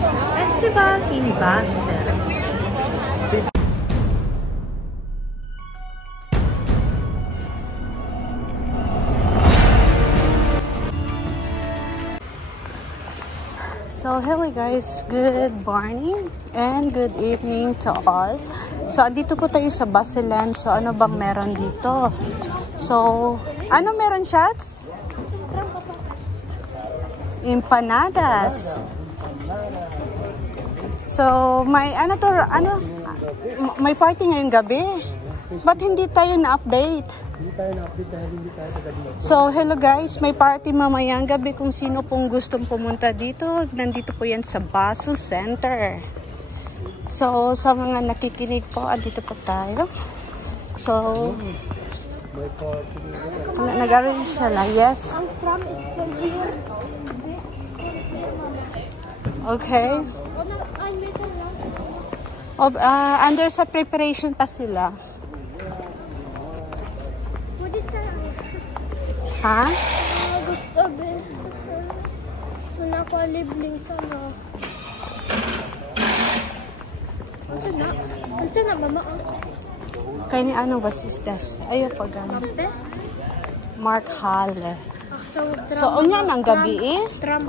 Festival in Basel. So, hello guys, good morning and good evening to all. So, dito po tayo sa Baseland. So, ano bang meron dito? So, ano meron, shots? Empanadas. So, may may party ngayong gabi. Ba't hindi tayo na-update? So, hello guys, may party mamayang gabi kung sino pong gustong pumunta dito. Nandito po yan sa Basel Center. So, sa mga nakikinig po, andito po tayo. So, nag-arrange sila, yes. Okay. Under sa preparation pa sila. Ha? Gusto ba? Wala ko libling sana. Ano na mama? Kaya ni ano ba sisters? Ayaw pa gano'n. Mark Halle. So, unya ng gabi eh? Trump.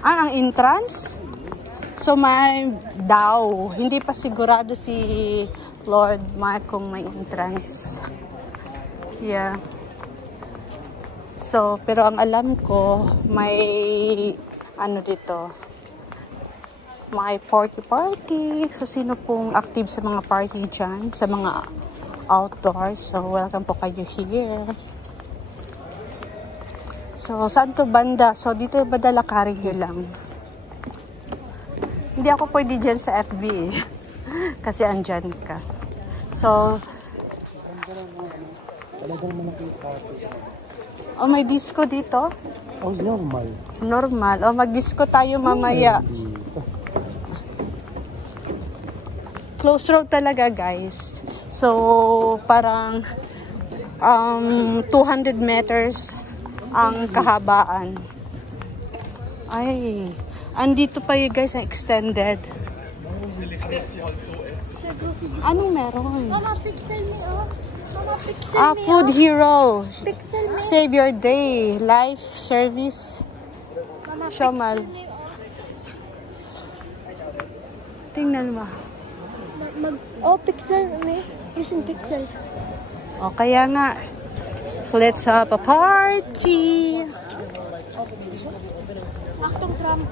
Ang entrance? So, may daw. Hindi pa sigurado si Lord Mark kung may entrance. Yeah. So, pero ang alam ko, may ano dito, may party. So, sino pong active sa mga party dyan, sa mga outdoors. So, welcome po kayo here. So, saan to banda? So, dito badala Carrillo lang. Hindi ako pwede dyan sa FB eh. Kasi andyan ka. So, oh, may disco dito? Oh, normal. Normal. Oh, mag-disco tayo mamaya. Close road talaga, guys. So, parang 200 meters ang kahabaan. Ay, andito pa yun, guys, ang extended. Anong meron? Mama, pixel me, oh. Mama, pixel me, Food Hero. Pixel me. Save your day. Life service. Mama, Shomal. pixel me, oh. Tingnan mo. Pixel me. Using pixel. O, kaya nga. Let's have a party. Aktong Trump.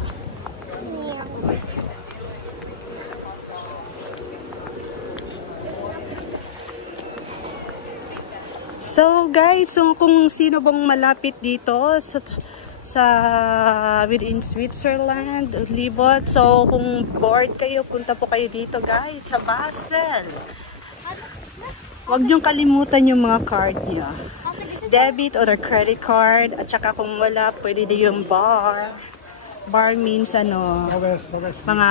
So guys, kung sino bang malapit dito sa within Switzerland, Libot. So kung bored kayo, punta po kayo dito guys sa Basel. Huwag niyong kalimutan yung mga card niya. Debit or credit card. At saka kung wala, pwede din yung bar. Bar means ano, mga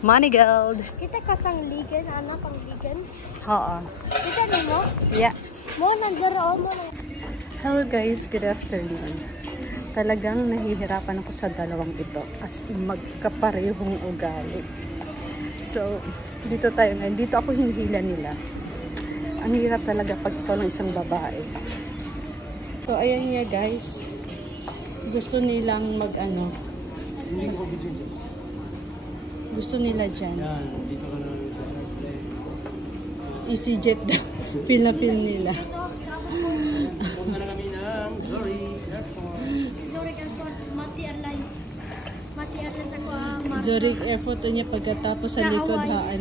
money gold. Kita kasang ligan, anak ang ligan. Oo. Kita din mo? Yeah. Mo, nandiyan mo. Hello guys, good afternoon. Talagang nahihirapan ako sa dalawang ito kasi magkaparehong ugali. So, dito tayo ngayon. Dito ako hinihila nila. Ang hirap talaga pag ikaw ng isang babae. So, ayan niya guys. Gusto nilang mag-ano. Gusto nila dyan. EasyJet daw. Feel na feel nila. Zurich Airport, Mati Airlines. Mati Airlines ako, Zurich Airport niya pagkatapos sa likod haan.